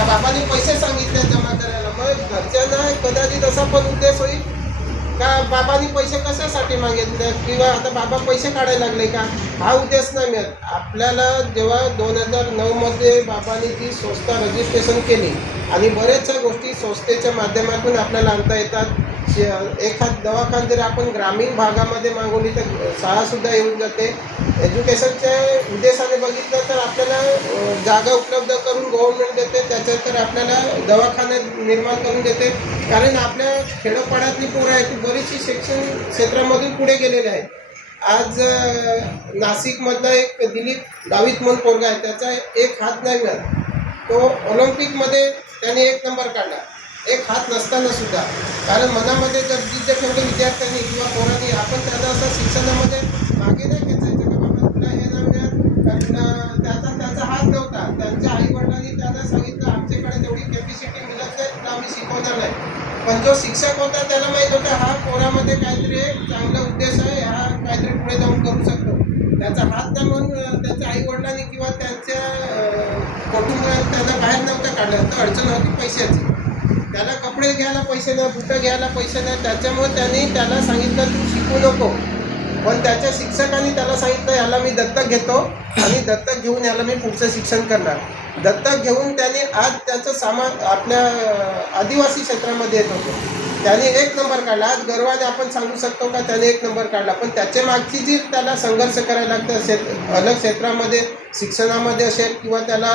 का बाबांनी पैसे सांगितले जमा करायला, मग घरच्यांना कदाचित असा पण उद्देश होईल का बाबांनी पैसे कशासाठी मागितले किंवा आता बाबा पैसे काढायला लागले का, हा उद्देश नाही मिळत आपल्याला. जेव्हा 2009मध्ये बाबांनी ती संस्था रजिस्ट्रेशन केली आणि बऱ्याचशा गोष्टी संस्थेच्या माध्यमातून आपल्याला आणता येतात. एखाद दवाखाना जर आपण ग्रामीण भागामध्ये मागवली तर शाळासुद्धा येऊन जाते. एज्युकेशनच्या उद्देशाने बघितलं तर आपल्याला जागा उपलब्ध करून गव्हर्नमेंट देते, त्याच्यानंतर आपल्याला दवाखाने निर्माण करून देते. कारण आपल्या खेडोपाड्यातली पोरं आहेत ती बरीचशी शिक्षण क्षेत्रामधून पुढे गेलेले आहेत. आज नाशिकमधला एक दिलीप गावित म्हणून पोरगा आहे, त्याचा एक हात नाही मिळत. तो ऑलिम्पिकमध्ये त्याने 1 नंबर काढला, एक हात नसताना सुद्धा. कारण मनामध्ये जर जिद्द ठेवली विद्यार्थ्यांनी किंवा पोरांनी, आपण त्यांना असं शिक्षणामध्ये मागे नाही खेचायचं का बाबा तुला हे नाही मिळत, कारण त्याचा हात नव्हता. त्यांच्या आईवडिलांनी त्यांना सांगितलं आमच्याकडे तेवढी कॅपॅसिटी मिळत नाही, तुला आम्ही शिकवणार नाही. पण जो शिक्षक होता त्याला माहीत होता हा पोरामध्ये काहीतरी एक चांगला उद्देश आहे, हा काहीतरी पुढे जाऊन करू शकतो. त्याचा हात नाही म्हणून त्याच्या आईवडिलांनी किंवा त्यांच्या कुटुंबात त्यांना बाहेर नव्हतं काढलं. तर अडचण होती पैशाची, त्याला कपडे घ्यायला पैसे नाही, बुटं घ्यायला पैसे नाही. त्याच्यामुळे त्यांनी त्याला सांगितलं तू शिकू नको. पण त्याच्या शिक्षकांनी त्याला सांगितलं याला मी दत्तक घेतो आणि दत्तक घेऊन याला मी पुढचं शिक्षण करणार. दत्तक घेऊन त्याने आज त्याचं सामान आपल्या आदिवासी क्षेत्रामध्ये येत होतं. त्याने 1 नंबर काढला. आज गर्वाने आपण सांगू शकतो का त्याने 1 नंबर काढला. पण त्याच्या मागची जी त्याला संघर्ष करायला लागतं अलग क्षेत्रामध्ये शिक्षणामध्ये असेल किंवा त्याला